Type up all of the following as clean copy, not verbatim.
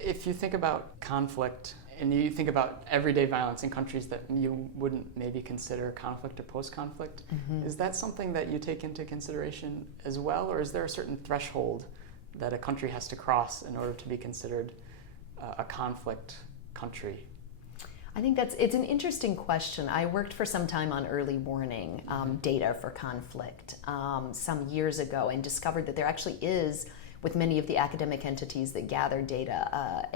If you think about conflict and you think about everyday violence in countries that you wouldn't maybe consider conflict or post-conflict, is that something that you take into consideration as well, or is there a certain threshold that a country has to cross in order to be considered a conflict country? I think it's an interesting question. I worked for some time on early warning data for conflict some years ago and discovered that there actually is, with many of the academic entities that gather data,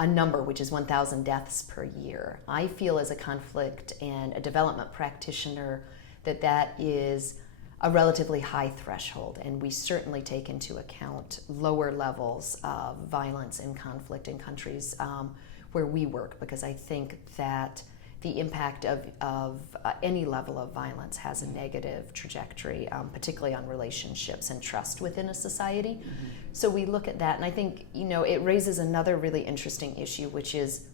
a number which is 1,000 deaths per year. I feel as a conflict and a development practitioner that is a relatively high threshold, and we certainly take into account lower levels of violence and conflict in countries where we work, because I think that the impact of any level of violence has a negative trajectory, particularly on relationships and trust within a society. So we look at that, and I think it raises another really interesting issue, which is,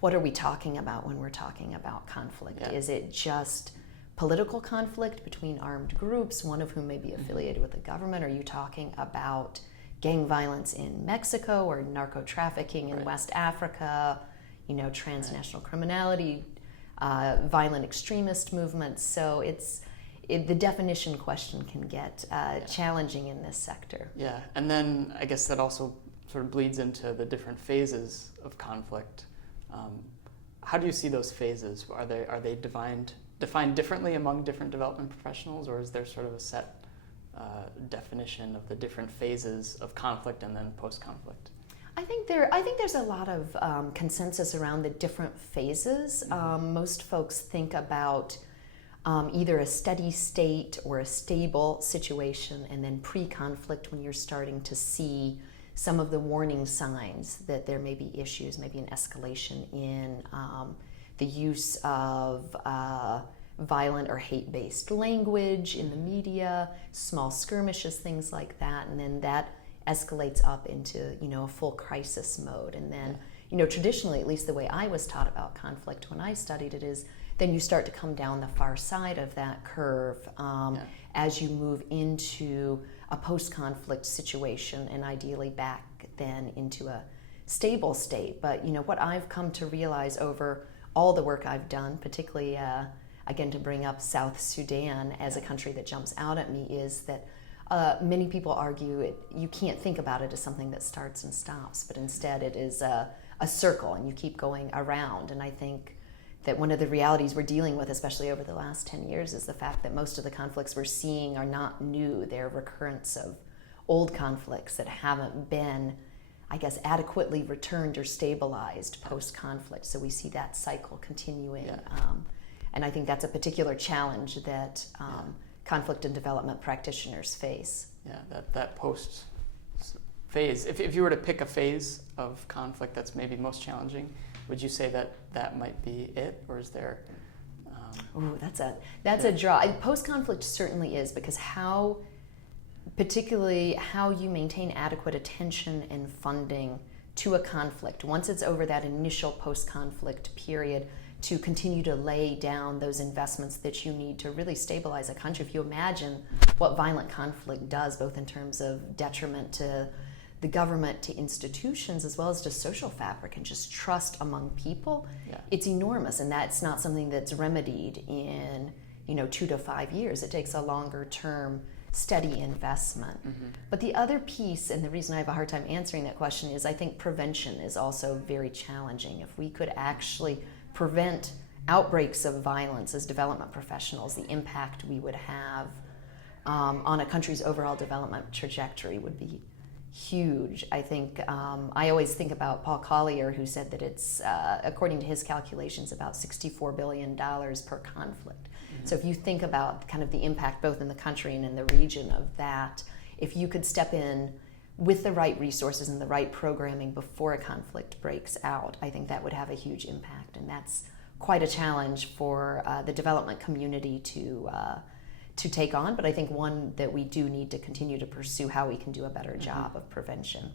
what are we talking about when we're talking about conflict? Yeah. Is it just political conflict between armed groups, one of whom may be affiliated with the government? Are you talking about gang violence in Mexico or narco trafficking in West Africa? Transnational criminality, violent extremist movements. So the definition question can get challenging in this sector. Yeah, and then I guess that also sort of bleeds into the different phases of conflict. How do you see those phases? Are they defined differently among different development professionals, or is there sort of a set definition of the different phases of conflict and then post-conflict? I think there's a lot of consensus around the different phases. Most folks think about either a steady state or a stable situation, and then pre-conflict, when you're starting to see some of the warning signs that there may be issues, maybe an escalation in the use of violent or hate-based language in the media, small skirmishes, things like that, and then that escalates up into a full crisis mode. And then traditionally, at least the way I was taught about conflict when I studied it, is then you start to come down the far side of that curve as you move into a post-conflict situation, and ideally back then into a stable state. But what I've come to realize over all the work I've done, particularly again to bring up South Sudan as a country that jumps out at me, is that many people argue you can't think about it as something that starts and stops, but instead it is a circle, and you keep going around. And I think that one of the realities we're dealing with, especially over the last 10 years, is the fact that most of the conflicts we're seeing are not new. They're recurrence of old conflicts that haven't been, I guess, adequately returned or stabilized post-conflict. So we see that cycle continuing. And I think that's a particular challenge that conflict and development practitioners face. Yeah, that post phase. If you were to pick a phase of conflict that's maybe most challenging, would you say that might be it, or is there? That's a draw. Post-conflict certainly is, because particularly how you maintain adequate attention and funding to a conflict once it's over that initial post-conflict period, to continue to lay down those investments that you need to really stabilize a country. If you imagine what violent conflict does, both in terms of detriment to the government, to institutions, as well as to social fabric and just trust among people, it's enormous. And that's not something that's remedied in 2 to 5 years. It takes a longer term, steady investment. But the other piece, and the reason I have a hard time answering that question, is I think prevention is also very challenging. If we could actually prevent outbreaks of violence as development professionals, the impact we would have on a country's overall development trajectory would be huge. I think I always think about Paul Collier, who said that it's, according to his calculations, about $64 billion per conflict. So if you think about kind of the impact both in the country and in the region of that, if you could step in with the right resources and the right programming before a conflict breaks out, I think that would have a huge impact. And that's quite a challenge for the development community to take on, but I think one that we do need to continue to pursue, how we can do a better job of prevention.